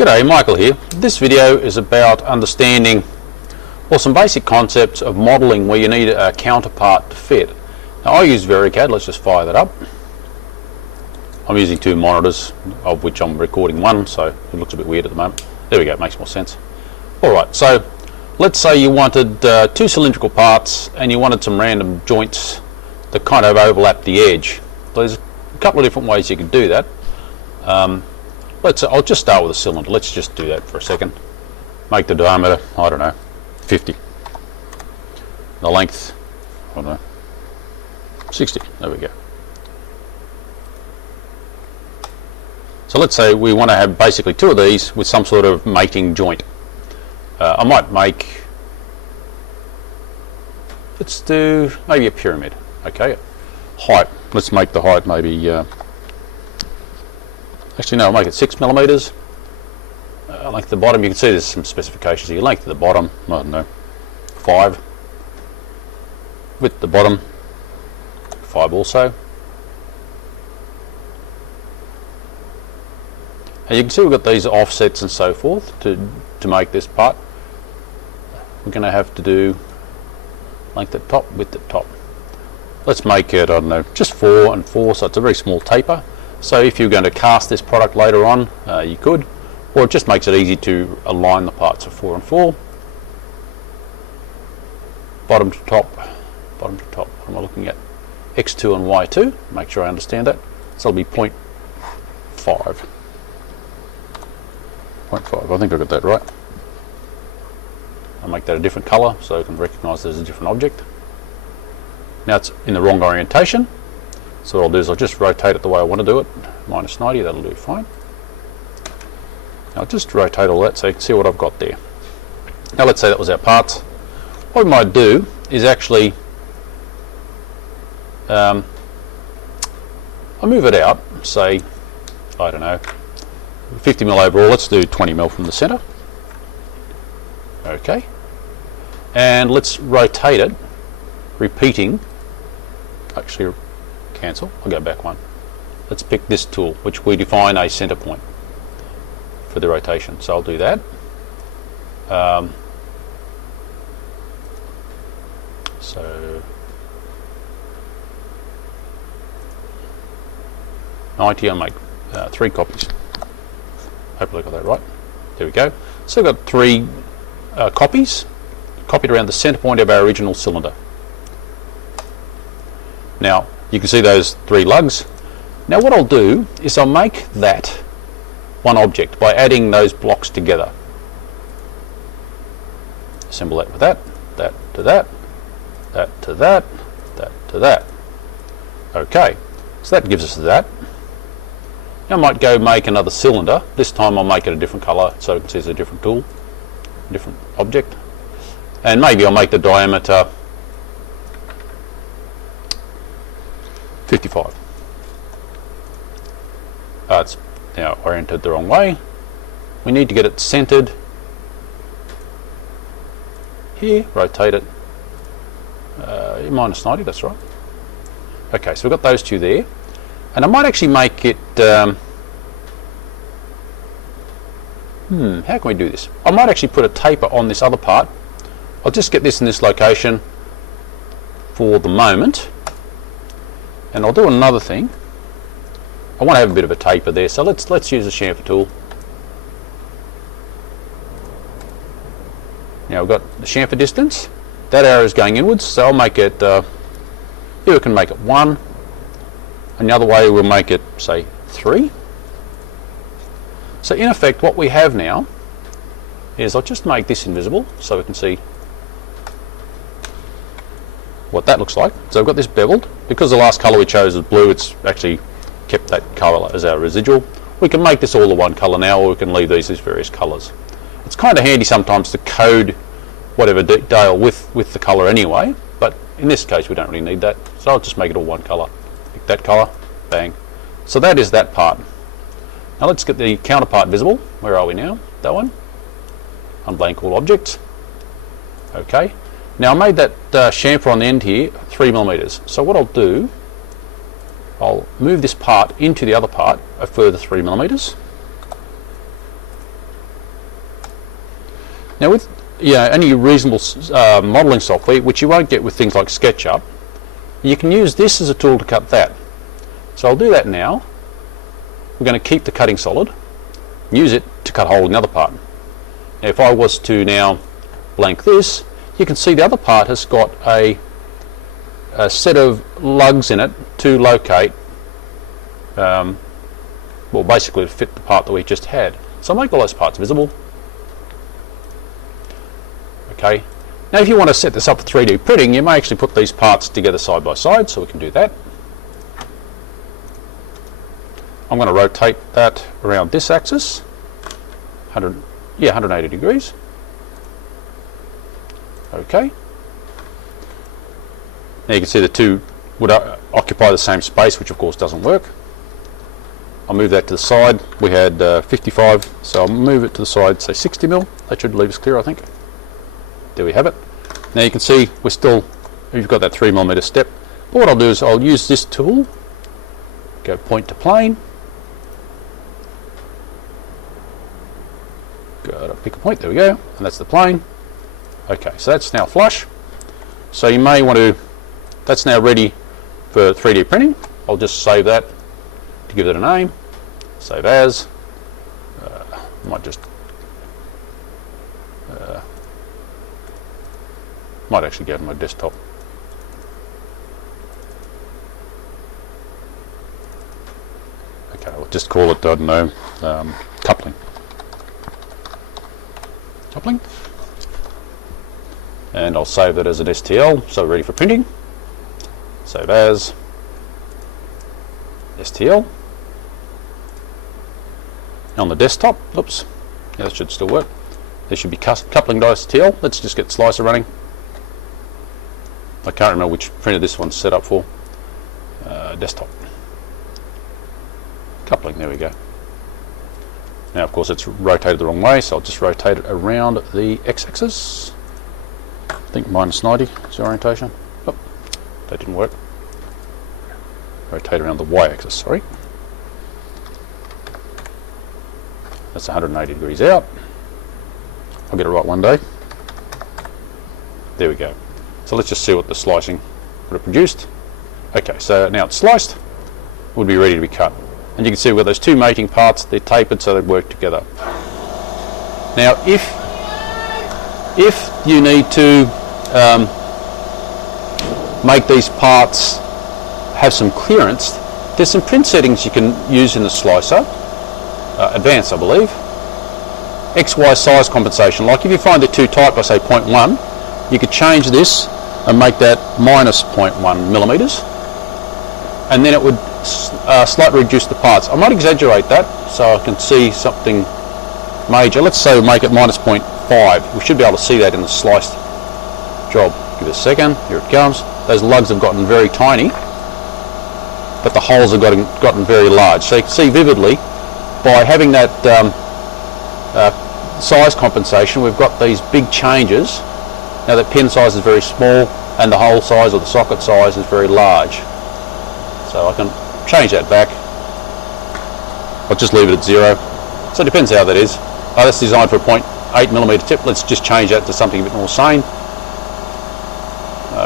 G'day, Michael here. This video is about understanding some basic concepts of modelling where you need a counterpart to fit. Now I use VariCAD. Let's just fire that up. I'm using two monitors, of which I'm recording one, so it looks a bit weird at the moment. There we go, it makes more sense. Alright, so let's say you wanted two cylindrical parts and you wanted some random joints that kind of overlap the edge. There's a couple of different ways you can do that. I'll just start with a cylinder. Let's just do that for a second. Make the diameter, I don't know, 50. The length, I don't know, 60. There we go. So let's say we want to have basically two of these with some sort of mating joint. I might make, let's do maybe a pyramid. Okay, height. Let's make the height maybe. Actually, no, I'll make it 6 millimeters. Length at the bottom, you can see there's some specifications here. Length at the bottom, I don't know, 5. Width at the bottom, 5 also. And you can see we've got these offsets and so forth to make this part. We're going to have to do length at top, width at top. Let's make it, I don't know, just 4 and 4, so it's a very small taper. So if you're going to cast this product later on, you could, or it just makes it easy to align the parts of 4 and 4. Bottom to top, bottom to top. What am I looking at? X2 and Y2, make sure I understand that. So it'll be 0.5. 0.5, I think I got that right. I'll make that a different colour so you can recognise there's a different object. Now it's in the wrong orientation. So what I'll do is I'll just rotate it the way I want to do it, minus 90, that'll do fine. I'll just rotate all that so you can see what I've got there. Now let's say that was our parts. What we might do is actually I'll move it out, say, I don't know, 50 mil overall. Let's do 20 mil from the centre. Okay, and let's rotate it, repeating, actually cancel, I'll go back one. Let's pick this tool, which we define a center point for the rotation. So I'll do that. So 90, I'll make 3 copies. Hopefully I got that right. There we go. So we've got 3 copies copied around the center point of our original cylinder. Now you can see those 3 lugs. Now what I'll do is I'll make that one object by adding those blocks together. Assemble that with that, that to that, that to that, that to that. Okay, so that gives us that. Now I might go make another cylinder. This time I'll make it a different colour so you can see it's a different tool, different object. And maybe I'll make the diameter 55. It's now oriented the wrong way. We need to get it centered here, rotate it minus 90, that's right. Okay, so we've got those 2 there, and I might actually make it how can we do this? I might actually put a taper on this other part. I'll just get this in this location for the moment. And I'll do another thing. I want to have a bit of a taper there, so let's use the chamfer tool. Now we've got the chamfer distance. That arrow is going inwards, so I'll make it, here we can make it 1. And the other way we'll make it, say, 3. So in effect what we have now is, I'll just make this invisible so we can see what that looks like. So I've got this beveled. Because the last colour we chose was blue, it's actually kept that colour as our residual. We can make this all the one colour now, or we can leave these as various colours. It's kind of handy sometimes to code whatever detail with the colour anyway, but in this case we don't really need that. So I'll just make it all one colour. Pick that colour, bang. So that is that part. Now let's get the counterpart visible. Where are we now? That one. Unblank all objects. Okay. Now I made that chamfer on the end here 3 millimeters. So what I'll do, I'll move this part into the other part a further 3 millimeters. Now with any reasonable modelling software, which you won't get with things like SketchUp, you can use this as a tool to cut that. So I'll do that now. We're going to keep the cutting solid, use it to cut a hole in the other part. Now if I was to now blank this, you can see the other part has got a set of lugs in it to locate, well, basically to fit the part that we just had. So I'll make all those parts visible. Okay. Now if you want to set this up for 3D printing, you may actually put these parts together side by side, so we can do that. I'm going to rotate that around this axis, 180 degrees. Okay. Now you can see the two would occupy the same space, which of course doesn't work. I'll move that to the side. We had 55, so I'll move it to the side, say 60 mil. That should leave us clear, I think. There we have it. Now you can see we've got that 3mm step. But what I'll do is I'll use this tool, go point to plane. Gotta pick a point, there we go, and that's the plane. Okay, so that's now flush. So you may want to, that's now ready for 3D printing. I'll just save that to give it a name. Save as. Might just might actually go to my desktop. Okay, I'll just call it, I don't know, coupling. Coupling. And I'll save that as an STL, so ready for printing. Save as STL. On the desktop, oops, yeah, that should still work. There should be coupling.stl. Let's just get Slicer running. I can't remember which printer this one's set up for. Desktop. Coupling, there we go. Now of course it's rotated the wrong way, so I'll just rotate it around the x-axis. I think -90 is the orientation. Oh, that didn't work. Rotate around the y-axis, sorry. That's 180 degrees out. I'll get it right one day. There we go. So let's just see what the slicing would have produced. Okay, so now it's sliced, would be ready to be cut. And you can see we've got those two mating parts, they're tapered so they work together. Now if you need to make these parts have some clearance, there's some print settings you can use in the slicer, advanced I believe. XY size compensation, like if you find it too tight by say 0.1, you could change this and make that -0.1 millimeters, and then it would slightly reduce the parts. I might exaggerate that so I can see something major. Let's say we make it -0.5. We should be able to see that in the sliced job. Give it a second. Here it comes. Those lugs have gotten very tiny, but the holes have gotten very large. So you can see vividly by having that size compensation, we've got these big changes. Now that pin size is very small and the hole size or the socket size is very large. So I can change that back. I'll just leave it at 0. So it depends how that is. Oh, that's designed for a 0.8mm tip. Let's just change that to something a bit more sane.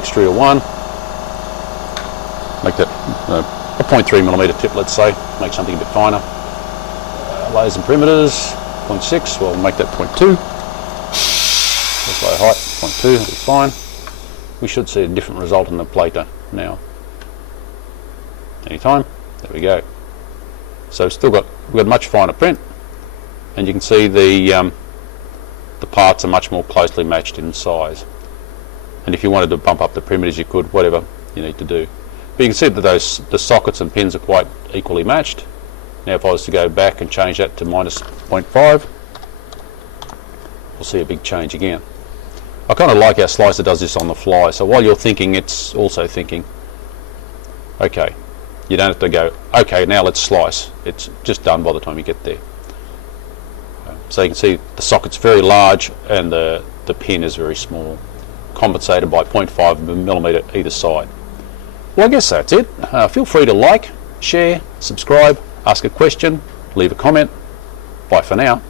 Extruder 1. Make that a 0.3mm tip, let's say. Make something a bit finer. Layers and perimeters, 0.6. We'll make that 0.2. Display height, 0.2. That'll be fine. We should see a different result in the plater now. Anytime. There we go. So we've got much finer print, and you can see the parts are much more closely matched in size. And if you wanted to bump up the perimeters, you could, whatever you need to do. But you can see that the sockets and pins are quite equally matched. Now if I was to go back and change that to -0.5, we'll see a big change again. I kind of like how Slicer does this on the fly, so while you're thinking, it's also thinking. Okay, you don't have to go, okay, now let's slice. It's just done by the time you get there. So you can see the socket's very large and the pin is very small, compensated by 0.5mm either side. Well, I guess that's it. Feel free to like, share, subscribe, ask a question, leave a comment. Bye for now.